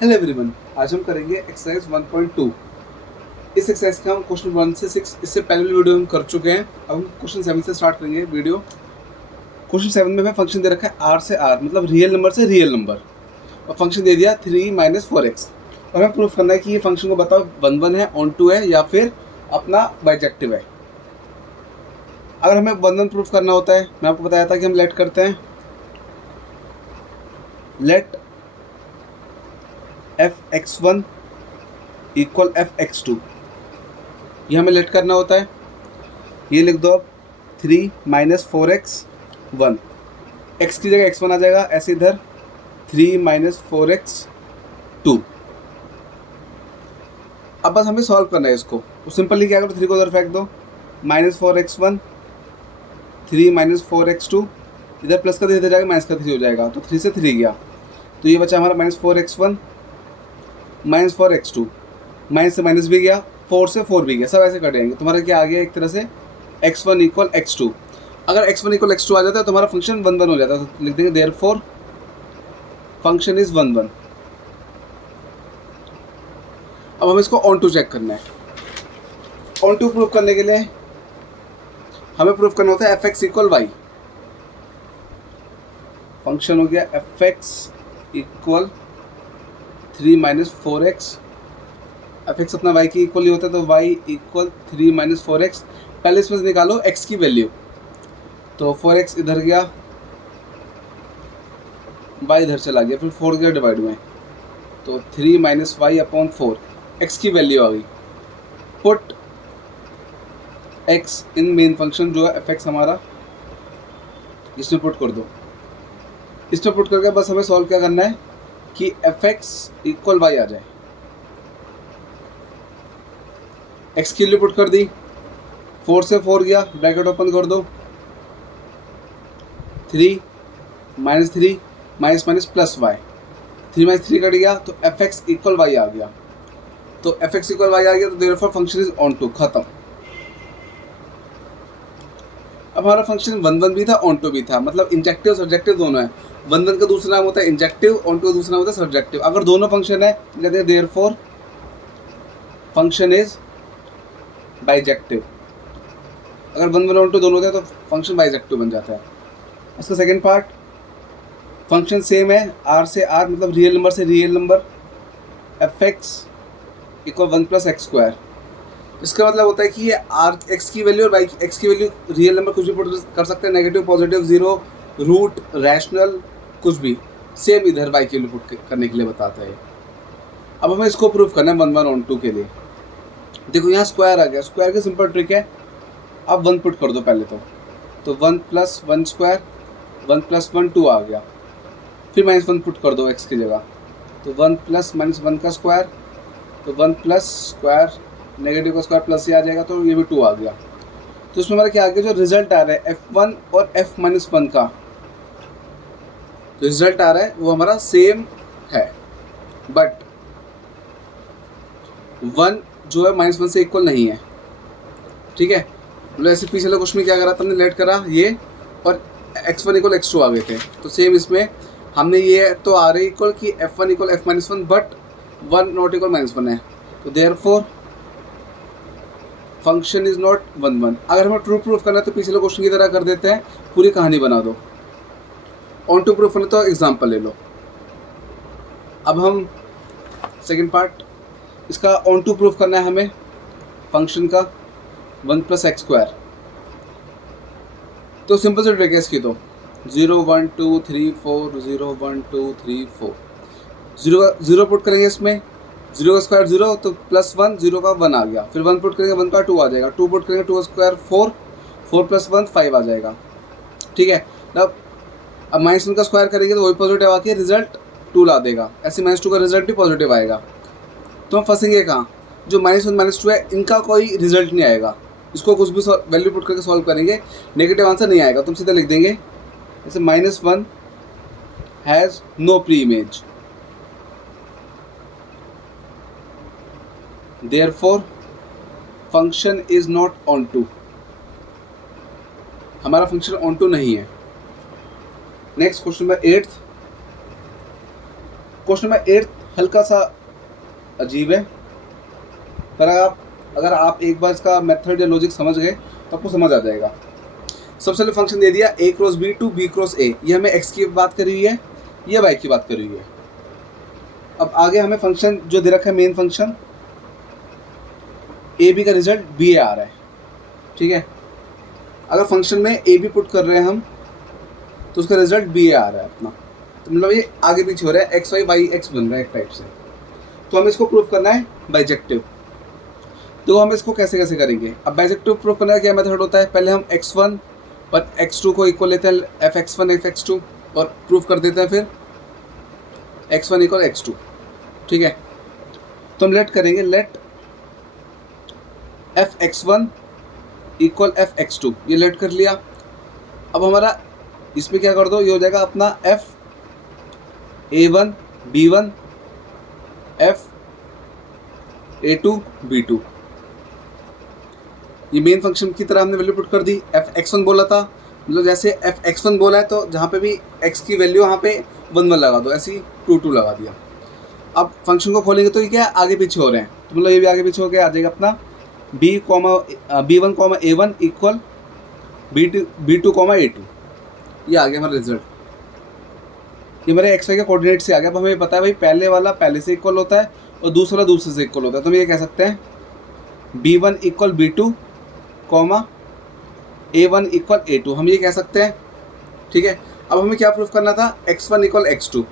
Hello everyone, आज हम करेंगे एक्सरसाइज 1.2। इस एक्सरसाइज का हम क्वेश्चन 1 से 6 इससे पहले भी वीडियो हम कर चुके हैं। अब हम क्वेश्चन 7 से स्टार्ट करेंगे वीडियो। क्वेश्चन 7 में हमें फंक्शन दे रखा है आर से आर, मतलब रियल नंबर से रियल नंबर, और फंक्शन दे दिया 3 - 4x, और हमें प्रूफ करना है कि ये फंक्शन को बताओ 1 है, ऑन टू है, या फिर अपना बाइजेक्टिव है। अगर हमें 1 प्रूफ करना होता है, मैं आपको बताया था कि हम लेट करते हैं, लेट f(x1) इक्वल f(x2), ये हमें लेट करना होता है। ये लिख दो अब 3 - 4x 1, x की जगह x1 आ जाएगा, ऐसे इधर 3 - 4x 2। अब बस हमें सॉल्व करना है इसको, तो सिंपली क्या करो, 3 को उधर फेंक दो, -4x1 3 - 4x2, इधर प्लस का 3 इधर जाएगा, माइनस का 3 हो जाएगा, तो 3 से 3 गया, तो ये बचा हमारा -4x1 -4x2, माइनस से माइनस भी गया, 4 से 4 भी गया, सब ऐसे कट जाएंगे। तुम्हारा क्या आ गया एक तरह से x1 इक्वल x2। अगर x1 इक्वल x2 आ जाता है तो हमारा फंक्शन 1 हो जाता है, तो लिख देंगे देयरफॉर फंक्शन इज 1। अब हमें इसको ऑन टू चेक करना है। ऑन टू प्रूफ करने के लिए हमें प्रूफ करना होता है f(x) इक्वल y। फंक्शन हो गया f(x) इक्वल 3 - 4x, f(x) अपना y के इक्वल ही होता है, तो y इक्वल 3 - 4x। पहले इसमें से निकालो x की वैल्यू, तो 4x इधर गया, y इधर चला गया, फिर 4 गया डिवाइड में, तो 3 - y/4, x की वैल्यू आ गई। पुट x इन मेन फंक्शन जो है f(x) हमारा, इसमें पुट कर दो। इसमें पुट करके बस हमें सॉल्व क्या करना है कि f(x) इक्वल y आ जाए। x की वैल्यू पुट कर दी, 4 से 4 गया, ब्रैकेट ओपन कर दो, 3 - 3 minus minus plus y, 3 - 3 cut गया, तो f(x) इक्वल y आ गया। तो f(x) इक्वल y आ गया, तो therefore function is onto, खत्म। अब हमारा फंक्शन 1 भी था, ऑन टू भी था, मतलब इंजेक्टिव सब्जेक्टिव दोनों है। 1 का दूसरा नाम होता है इंजेक्टिव, ऑन टू का दूसरा नाम होता है सब्जेक्टिव। अगर दोनों फंक्शन है तो कहते हैं देयरफॉर फंक्शन इज बाइजेक्टिव। अगर 1 ऑन टू दोनों होते हैं तो फंक्शन बाइजेक्टिव बन जाता है। उसका सेकेंड पार्ट, फंक्शन सेम है, आर से आर, मतलब रियल नंबर से real number, f(x) equal 1 + x²। इसका मतलब होता है कि ये आर x की वैल्यू और y x की वैल्यू रियल नंबर कुछ भी पुट कर सकते हैं, negative, positive, zero, root, rational, कुछ भी, सेम इधर y की वैल्यू पुट करने के लिए बताता है। अब हमें इसको प्रूफ करना है 1 ऑन टू के लिए। देखो यहाँ स्क्वायर आ गया, स्क्वायर की सिंपल ट्रिक है, अब 1 पुट कर दो पहले, तो 1 + 1² 1 + 1 2 आ गया, फिर -1 पुट कर दो x की जगह, तो 1 + -1 का स्क्वायर, तो 1 प्लस स्क्वायर, नेगेटिव का स्क्वायर प्लस ही आ जाएगा, तो ये भी 2 आ गया। तो इसमें हमारा क्या आ गया, जो रिजल्ट आ रहा है f1 और f-1 का रिजल्ट आ रहा है वो हमारा सेम है, बट 1 जो है -1 से इक्वल नहीं है। ठीक है, मतलब ऐसे पिछले क्वेश्चन में क्या करा था, हमने लेट करा ये, और x1 इक्वल x2 आ गए थे, तो सेम इसमें हमने ये तो आ रही इक्वल कि f1 equal f-1, but 1 not equal -1 है, तो देयरफॉर फंक्शन इज नॉट 1 अगर हमें ट्रू प्रूफ करना है तो पिछले क्वेश्चन की तरह कर देते हैं, पूरी कहानी बना दो। ऑन टू प्रूफ करना तो एग्जांपल ले लो। अब हम सेकंड पार्ट, इसका ऑन टू प्रूफ करना है हमें फंक्शन का 1 + x²। तो सिंपल से ट्रिक है इसकी, तो 0 1 2 3 4 0 1 2 3 4, 0 पुट करेंगे इसमें, 0 का स्क्वायर 0, तो +1, 0 का 1 आ गया, फिर 1 पुट करेंगे, 1 का 2 आ जाएगा, 2 पुट करेंगे, 2 का स्क्वायर 4, 4 + 1 5 आ जाएगा। ठीक है, अब -1 का स्क्वायर करेंगे तो वही पॉजिटिव आके रिजल्ट 2 ला देगा, ऐसे -2 का रिजल्ट भी पॉजिटिव आएगा। तो हम फंसेंगे कहाँ, जो -1 -2 है इनका कोई रिजल्ट नहीं आएगा, इसको कुछ भी वैल्यू पुट करके सॉल्व करेंगे, नेगेटिव आंसर नहीं आएगा, तुम सीधा लिख देंगे जैसे -1 has no preimage, therefore function is not onto, हमारा फंक्शन ऑन टू नहीं है। Next question number 8, question number 8 हल्का सा अजीब है, पर अगर आप एक बार इसका मेथड या लॉजिक समझ गए तो आपको समझ आ जाएगा। सबसे पहले फंक्शन दे दिया a cross B to B cross A, ये हमें x की बात करी हुई है, ये y की बात करी हुई है। अब आगे हमें फंक्शन जो दे रखा है मेन फंक्शन ए बी का रिजल्ट बी आ रहा है, ठीक है। अगर फंक्शन में ए बी पुट कर रहे हैं हम तो उसका रिजल्ट बी आ रहा है अपना, तो मतलब ये आगे पीछे हो रहा है, एक्स वाई वाई एक्स बन रहा है एक टाइप से। तो हमें इसको प्रूव करना है बाइजेक्टिव। तो हम इसको कैसे कैसे करेंगे? अब बाइजेक्टिव प्रूव करने का क्या मेथड होता है, पहले हम x1 और x2 को इक्वल लेते हैं, fx1 fx2 और प्रूफ कर देते हैं फिर x1 इक्वल x2, ठीक है। तो हम लेट करेंगे, लेट fx1 इक्वल fx2, ये लेट कर लिया। अब हमारा इसमें क्या कर दो, ये हो जाएगा अपना f a1 b1 f a2 b2। ये मेन फंक्शन की तरह हमने वैल्यू पुट कर दी। fx1 बोला था, मतलब जैसे fx1 बोला है तो जहाँ पे भी x की वैल्यू वहाँ पे 1 1 लगा दो, ऐसे ही 2 2 लगा दिया। अब फंक्शन को खोलेंगे तो ये क्या है, आगे पीछे हो रहे हैं, तो मतलब ये भी आगे पीछे हो गया, आ जाएगा अपना b1 a1 equal b2 a2, ये आ गया हमारा रिजल्ट। ये मेरे एक्स वाई के कोऑर्डिनेट से आ गया। अब हमें पता है भाई पहले वाला पहले से इक्वल होता है और दूसरा दूसरे से इक्वल होता है, तो हम ये कह सकते हैं b1 equal b2 a1 equal a2, हम ये कह सकते हैं, ठीक है। अब हमें क्या प्रूफ करना था, x1 इक्वल x2,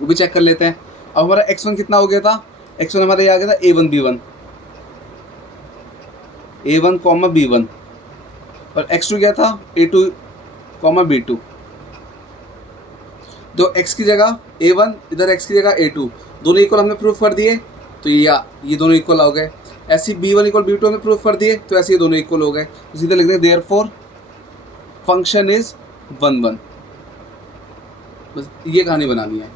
वो भी चेक कर लेते हैं। अब हमारा x1 कितना हो गया था, x1 हमारा ये आ गया था a1 b1 और x2 क्या था a2 b2। तो x की जगह a1, इधर x की जगह a2, दोनों इक्वल हमने प्रूफ कर दिए, तो ये दोनों इक्वल हो गए। ऐसे b1 इक्वल b2 हमने प्रूफ कर दिए, तो ऐसे ये दोनों इक्वल हो गए। तो सीधे लिख दें देयरफॉर फंक्शन इज 1 1। बस ये कहानी बनानी है।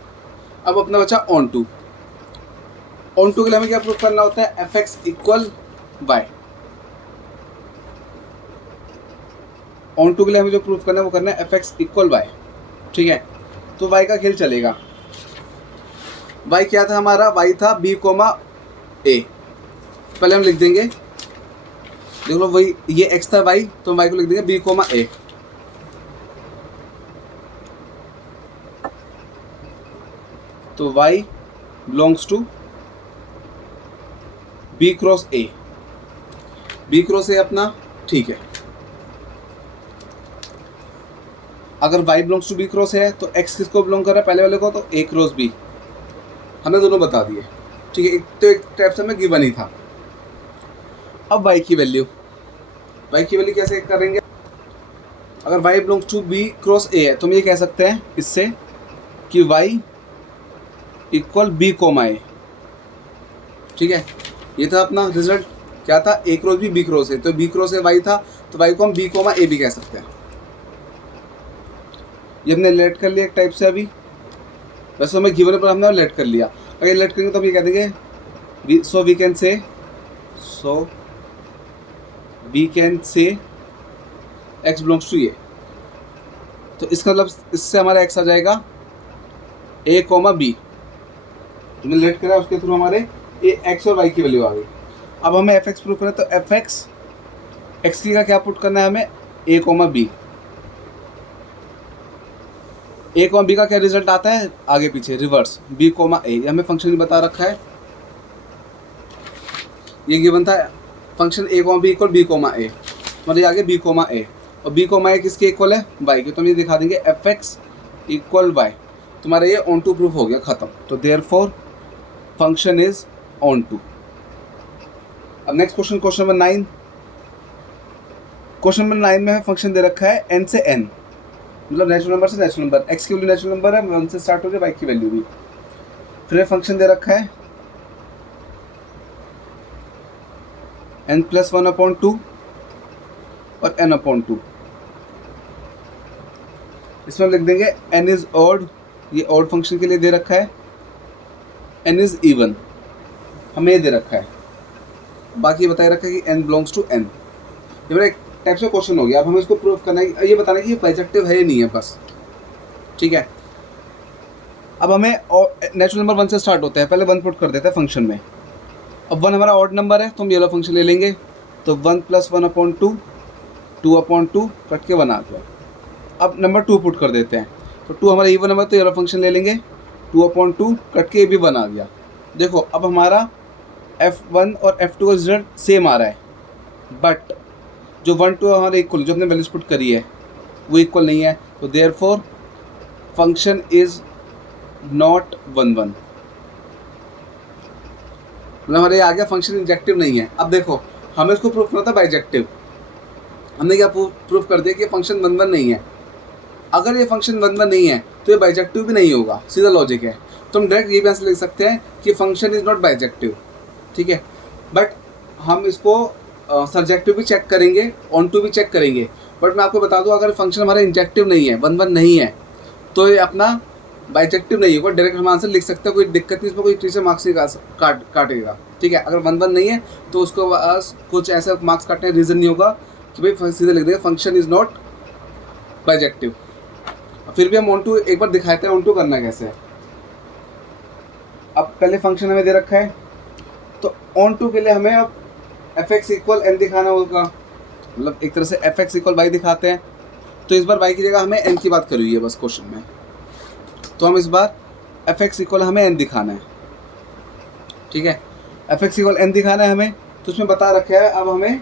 अब अपना बचा ऑन टू के लिए हमें क्या प्रूफ करना होता है, fx equal y। Onto के लिए हमें जो प्रूफ करना है वो करना है fx इक्वल y, ठीक है। तो y का खेल चलेगा। y क्या था हमारा, y था b a। पहले हम लिख देंगे, देख लो वही ये x था y, तो हम y को लिख देंगे b a। तो y belongs to b cross a अपना, ठीक है। अगर y belongs to b cross है तो x किसको बिलोंग कर रहा है, पहले वाले को, तो a क्रॉस b। हमने दोनों बता दिए, ठीक है। तो एक टाइप से हमें गिवन ही था। अब y की वैल्यू कैसे करेंगे, अगर y belongs to b cross a है तो हम ये कह सकते हैं इससे कि y इक्वल b a, ठीक है। ये था अपना रिजल्ट, क्या था, a cross b cross a, तो b क्रॉस a y था, तो y को हम b a भी कह सकते हैं। ये हमने लेट कर लिया एक टाइप से। अभी वैसे हमें गिवन पर हमने लेट कर लिया, अगर लेट करेंगे तो हम ये कह देंगे so we can say x belongs to ये। तो इसका मतलब इससे हमारा x आ जाएगा a b, हमने लेट करा उसके थ्रू हमारे x और y की वैल्यू आ गई। अब हमें fx प्रूफ करना है, तो fx x की का क्या पुट करना है हमें, a b। a b का क्या रिजल्ट आता है, आगे पीछे रिवर्स b a, ये हमें फंक्शन बता रखा है। ये गिवन था function a b equal b a, मतलब आगे b a, और b a किसके इक्वल है, y के। तो हम ये दिखा देंगे fx इक्वल y, तुम्हारा ये ऑन टू प्रूफ हो गया, खत्म। तो therefore function is onto. अब next question number 9। Question number 9 में फंक्शन दे रखा है n से n, मतलब नेचुरल नंबर से नेचुरल नंबर, x की वैल्यू नेचुरल नंबर है, 1 से स्टार्ट हो रही है, y की वैल्यू भी। फिर फंक्शन दे रखा है n+1/2 और n/2। इसमें लिख देंगे n इज ऑड, ये ऑड फंक्शन के लिए दे रखा है, n इज इवन हमें ये दे रखा है, बाकी बताया रखा है कि n बिलोंग्स टू n। ये मेरा एक टाइप से क्वेश्चन हो गया। अब हमें इसको प्रूव करना है, ये बताना है कि ये बाइजेक्टिव है या नहीं है, बस, ठीक है। अब हमें नेचुरल नंबर 1 से स्टार्ट होता है, पहले 1 पुट कर देते हैं फंक्शन में। अब 1 हमारा ऑड नंबर है तो हम ये वाला फंक्शन ले लेंगे, तो 1 + 1/2, 2/2 कट के 1 आ गया। अब नंबर 2 पुट कर देते हैं, तो 2 हमारा इवन नंबर, तो ये वाला फंक्शन ले लेंगे, 2/2 कट के ये भी 1 आ गया। देखो अब हमारा F1 और F2 का रिजल्ट सेम आ रहा है, बट जो 1 2 हमारे इक्वल, जो हमने वैल्यूज पुट करी है वो इक्वल नहीं है, तो देयरफॉर फंक्शन इज नॉट 1 1, मतलब हमारे आ गया फंक्शन इंजेक्टिव नहीं है। अब देखो हमें इसको प्रूफ करना था बाइजेक्टिव, हमने क्या प्रूफ कर दिया कि फंक्शन 1 1 नहीं है। अगर ये फंक्शन 1 1 नहीं है तो ये बाइजेक्टिव भी नहीं होगा, सीधा लॉजिक है। तो हम डायरेक्ट ये भी आंसर लिख सकते हैं कि फंक्शन इज नॉट बाइजेक्टिव, ठीक है। बट हम इसको सब्जेक्टिव भी चेक करेंगे, ऑन टू भी चेक करेंगे। बट मैं आपको बता दूं, अगर फंक्शन हमारा इंजेक्टिव नहीं है, 1 1 नहीं है, तो ये अपना बाइजेक्टिव नहीं होगा, डायरेक्ट हम आंसर लिख सकते हैं, कोई दिक्कत नहीं, इसमें कोई टीचर मार्क्स नहीं काटेगा, ठीक है। अगर 1 1 नहीं है तो उसको कुछ ऐसा मार्क्स काटने का रीज़न नहीं होगा कि भाई सीधे लिख देंगे फंक्शन इज़ नॉट बाइजेक्टिव। फिर भी हम ऑन टू एक बार दिखाते हैं ऑन टू करना कैसे है। अब पहले फंक्शन हमें दे रखा है, तो ऑन टू के लिए हमें अब f(x = n) दिखाना होगा, मतलब एक तरह से f(x = y) दिखाते हैं। तो इस बार y की जगह हमें n की बात करी हुई है बस क्वेश्चन में, तो हम इस बार f(x = हमें n दिखाना है, ठीक है। f(x = n) दिखाना है हमें, तो उसमें बता रखा है। अब हमें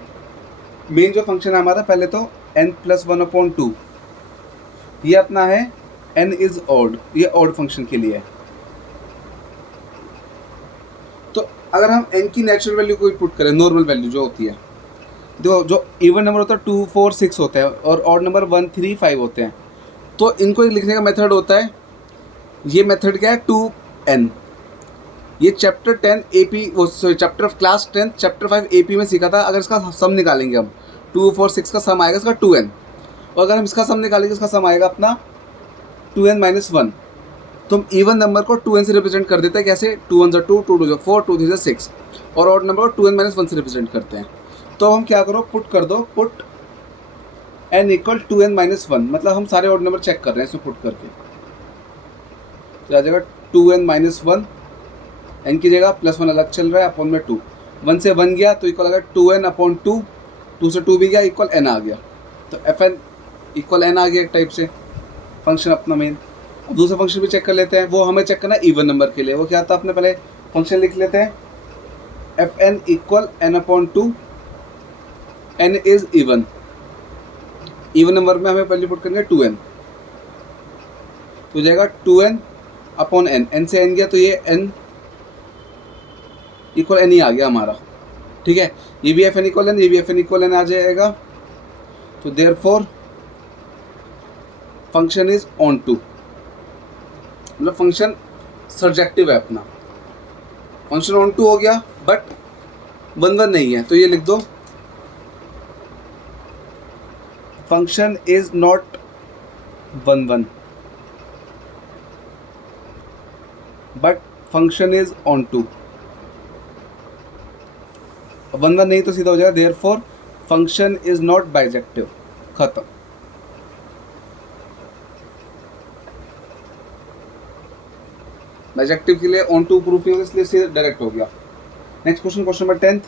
मेन जो फंक्शन है हमारा, पहले तो n + 1/2, ये अपना है n इज़ ऑड, ये ऑड फंक्शन के लिए है। तो अगर हम n की नेचुरल वैल्यू को पुट करें, नॉर्मल वैल्यू जो होती है, जो इवन नंबर होता है 2 4 6 होते हैं और ऑड नंबर 1 3 5 होते हैं, तो इनको एक लिखने का मेथड होता है। ये मेथड क्या है, 2n। ये चैप्टर 10 AP, वो sorry chapter class 10 chapter 5 AP में सीखा था। अगर इसका सम निकालेंगे हम, 2 4 6 का सम आएगा इसका 2n, और अगर हम इसका सम निकालेंगे इसका सम आएगा अपना 2n - 1। तो हम इवन नंबर को 2n से रिप्रेजेंट कर देते हैं, कैसे, 2 1 2, 2 2 4, 2 3 6, और ऑड नंबर को 2n - 1 से रिप्रेजेंट करते हैं। तो हम क्या करो, पुट कर दो, पुट n = 2n - 1, मतलब हम सारे ऑड नंबर चेक कर रहे हैं इसमें पुट करके। तो आ जाएगा 2n - 1, n की जगह +1 अलग चल रहा है, अपॉन में 2, 1 से 1 गया तो इक्वल आ गया 2n/2, 2 से 2 भी गया, इक्वल n आ गया। तो fn = n आ गया एक टाइप से फंक्शन अपना मेन। अब दूसरा फंक्शन भी चेक कर लेते हैं, वो हमें चेक करना है इवन नंबर के लिए। वो क्या था, अपने पहले फंक्शन लिख लेते हैं, fn = n/2, n is even. Even number में हमें पहले पुट करेंगे 2n, तो हो जाएगा 2n/n, n से n गया तो ये n = n ही आ गया हमारा, ठीक है। ये भी fn = n, ये भी fn = n आ जाएगा। तो therefore function is onto, मतलब फंक्शन सर्जेक्टिव है अपना। फंक्शन ऑन टू हो गया, बट 1 1 नहीं है, तो ये लिख दो, function is not 1 1 but function is onto. 1 1 नहीं तो सीधा हो जाएगा therefore function is not bijective, खत्म। बाइजेक्टिव के लिए ऑन टू प्रूफ नहीं होगा, इसलिए सीधा डायरेक्ट हो गया। Next question, question number 10।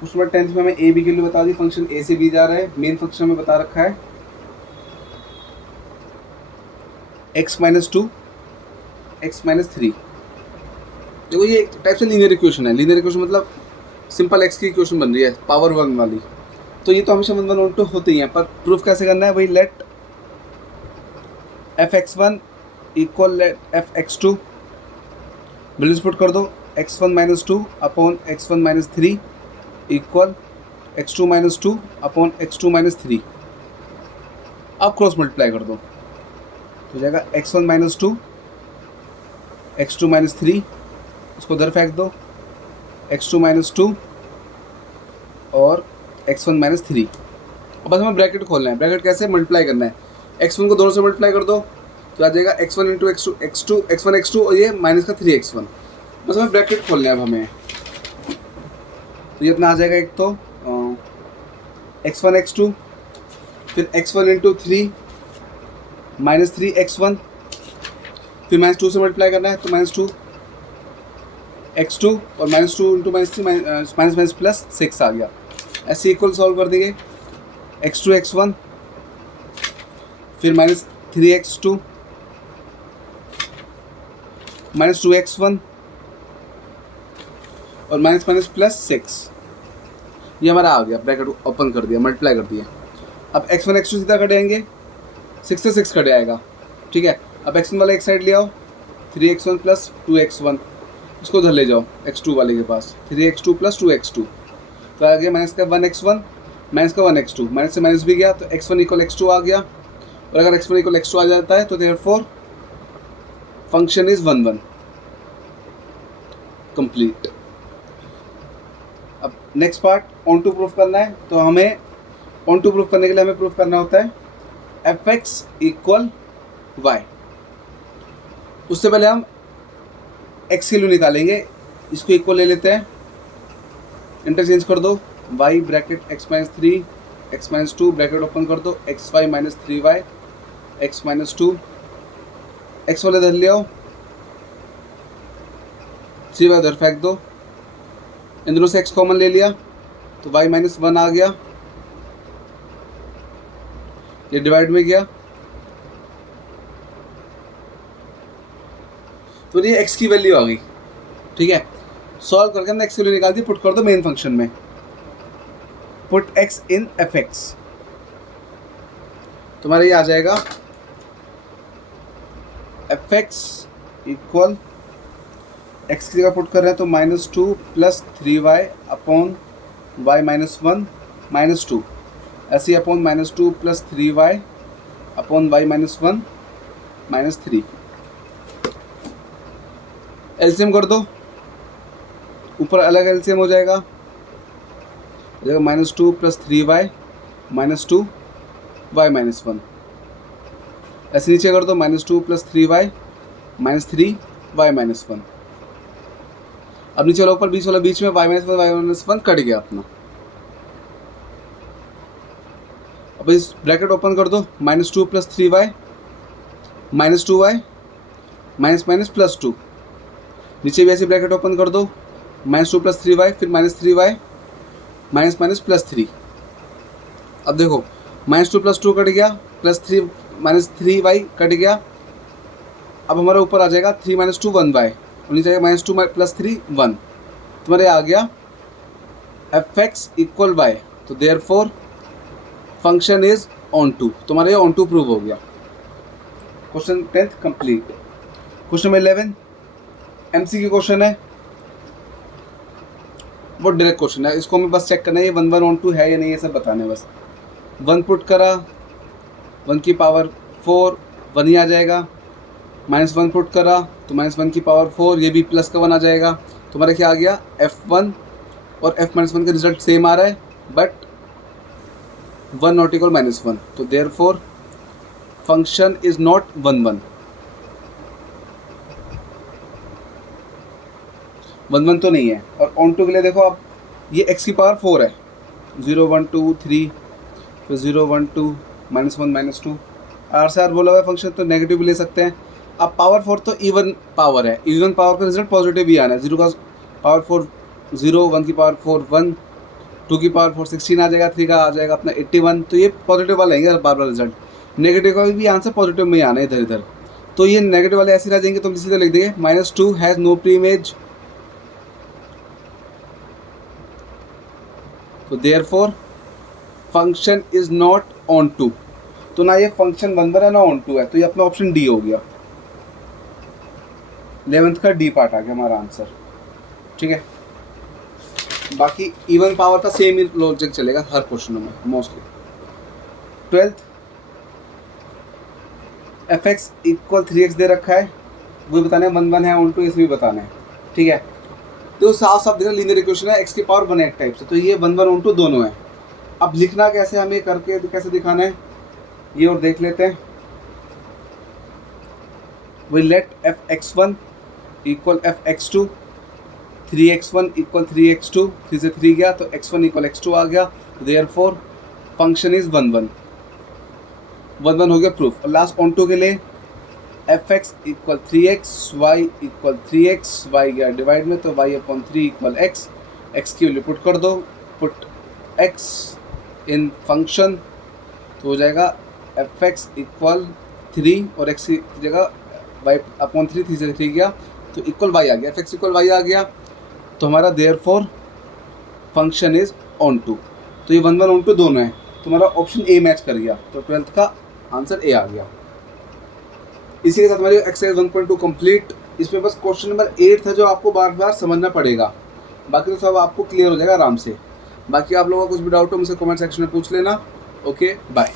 Question number 10 में हमें ए बी के लिए बता दी, फंक्शन ए से बी जा रहा है। मेन फंक्शन में बता रखा है x - 2 x - 3। देखो ये एक टाइप से लीनियर इक्वेशन है। लीनियर इक्वेशन मतलब सिंपल x की इक्वेशन बन रही है पावर 1 वाली, तो ये तो हमेशा 1 1 ऑन टू होते ही हैं। पर प्रूफ कैसे करना है भाई, late f(x1) = f(x2), values put कर दो, x1 - 2 upon x1 - 3 equal x2 - 2 upon x2 - 3। अब क्रॉस मल्टीप्लाई कर दो, तो जाएगा x1 - 2 x2 - 3, इसको उधर फेंक दो, x2 - 2 और x1 - 3। अब बस हमें ब्रैकेट खोलना है। ब्रैकेट कैसे मल्टीप्लाई करना है, x1 को दोनों से मल्टीप्लाई कर दो, तो आ जाएगा x1 × x2 x1 x2 और ये माइनस का 3x1। बस हमें ब्रैकेट खोलना है अब हमें, तो ये अपना आ जाएगा, एक तो x1 x2, फिर x1 × 3 -3x1, फिर -2 से मल्टीप्लाई करना है तो -2 x2 और -2 इंटू -3 माइनस प्लस 6 आ गया। ऐसे इक्वल सॉल्व कर देंगे x2 x1, फिर -3x2 -2x1 और माइनस प्लस 6, ये हमारा आ गया, ब्रैकेट ओपन कर दिया, मल्टीप्लाई कर दिया। अब x1 x2 सीधा कट जाएंगे, 6 से 6 कट जाएगा, ठीक है। अब x1 वाला एक साइड ले आओ, 3x1 प्लस 2x1, इसको उधर ले जाओ x2 वाले के पास, 3x2 प्लस 2x2, तो आ गया माइनस का 1x1 माइनस का 1x2, माइनस से माइनस भी गया तो x1 इक्वल x2 आ गया। और अगर x1 इक्वल x2 आ जाता है तो देयरफॉर फंक्शन इज 1 1 कंप्लीट। अब next part onto proof करना है, तो हमें ऑन टू प्रूफ करने के लिए हमें प्रूफ करना होता है fx इक्वल y। उससे पहले हम x की वैल्यू निकालेंगे, इसको इक्वल ले लेते हैं, इंटरचेंज कर दो, y bracket x minus 3 x minus 2 bracket open कर दो, xy minus 3y x minus 2, x वाले इधर ले आओ, 3y उधर फेंक दो, इन दोनों से x कॉमन ले लिया तो y माइनस 1 आ गया, ये डिवाइड में गया, तो ये x की वैल्यू आ गई, ठीक है। सॉल्व करके हमने x की वैल्यू निकाल दी, पुट कर दो मेन फंक्शन में, पुट x इन fx, तुम्हारा ये आ जाएगा fx इक्वल x की जगह पुट कर रहे हैं तो -2 plus 3y upon y minus 1 minus 2, ऐसे ही upon -2 plus 3y upon y minus 1 minus 3, LCM कर दो, ऊपर अलग एलसीएम हो जाएगा, -2 plus 3y minus 2 y minus 1, ऐसे नीचे कर दो, -2 plus 3y minus 3 y minus 1। अब नीचे वाला ऊपर, बीच वाला बीच में y माइनस 1 कट गया अपना। अब इस ब्रैकेट ओपन कर दो, -2 plus 3y minus 2y minus minus plus 2, नीचे भी ऐसे ब्रैकेट ओपन कर दो, -2 प्लस 3y फिर minus 3y minus minus plus 3। अब देखो -2 प्लस 2 कट गया, प्लस 3 माइनस 3y कट गया, अब हमारे ऊपर आ जाएगा 3 माइनस 2 1y, और नीचे आएगा -2 प्लस 3 1, तुम्हारे आ गया fx इक्वल y, तो therefore function is onto, तुम्हारे ये ऑन टू प्रूव हो गया। Question 10th complete. Question number 11 MCQ question है, वो डायरेक्ट क्वेश्चन है, इसको हमें बस चेक करना है ये 1 1 ऑन टू है या नहीं, ये सब बताना है बस। 1 पुट करा, 1 की पावर 4 1 ही आ जाएगा, -1 पुट करा तो -1 की पावर 4, ये भी प्लस का 1 आ जाएगा, तुम्हारा क्या आ गया f1 और f माइनस 1 का रिजल्ट सेम आ रहा है, बट 1 नॉट इक्वल -1, तो देयरफॉर फंक्शन इज नॉट 1 1 1 1 तो नहीं है। और ऑन टू के लिए देखो आप, ये x की पावर 4 है, 0 1 2 3 फिर 0 1 2 -1 -2, आर से आर बोला हुआ फंक्शन तो नेगेटिव भी ले सकते हैं। अब पावर 4 तो इवन पावर है, इवन पावर का रिजल्ट पॉजिटिव भी आना है, 0 का पावर 4 0, 1 की पावर 4 1, 2 की पावर 4 16 आ जाएगा, 3 का आ जाएगा अपना 81, तो ये पॉजिटिव वाला आएंगे बार बार रिजल्ट, नेगेटिव का भी आंसर पॉजिटिव में ही आना है इधर इधर, तो ये नेगेटिव वाले ऐसे रह जाएंगे, तो हम सीधे लिख देंगे -2 हैज़ नो प्री इमेज, तो therefore function is not onto, तो ना ये फंक्शन 1 1 है ना ऑन टू है, तो ये अपना ऑप्शन डी हो गया, 11th का डी पार्ट आ गया हमारा आंसर, ठीक है। बाकी इवन पावर का सेम ही लॉजिक चलेगा हर क्वेश्चनों में mostly. 12th fx equal 3x दे रखा है, वो भी बताना है 1 1 है ऑन टू, इसमें भी बताना है, ठीक है। तो साफ साफ देखना लीनियर इक्वेशन है, x की पावर 1 एक टाइप से, तो ये 1 1 ऑन टू दोनों है। अब लिखना कैसे, हमें करके कैसे दिखाना है ये और देख लेते हैं। We let fx1 equal fx2, 3x1 equal 3x2, 3 से 3 गया तो x1 इक्वल x2 आ गया, देयरफॉर फंक्शन इज 1 1। 1 1 हो गया प्रूफ। और लास्ट ऑन टू के लिए F X equal 3x, Y equal 3x, Y गया डिवाइड में, तो Y upon 3 equal X, X की वैल्यू पुट कर दो, पुट एक्स इन फंक्शन, तो हो जाएगा एफ एक्स इक्वल 3 और एक्स की जगह वाई अपॉन 3, 3 से 3 गया तो इक्वल वाई आ गया, एफ एक्स इक्वल वाई आ गया। तो हमारा therefore function is onto. तो ये 1 1 ऑन टू दोनों है, तो हमारा ऑप्शन ए मैच कर गया, तो 12th का आंसर ए आ गया। इसी के साथ हमारी एक्सरसाइज 1.2 कंप्लीट। इसमें बस क्वेश्चन नंबर 8 है जो आपको बार बार समझना पड़ेगा, बाकी तो सब आपको क्लियर हो जाएगा आराम से। बाकी आप लोगों का कुछ भी डाउट हो मुझसे कमेंट सेक्शन में पूछ लेना। Okay bye.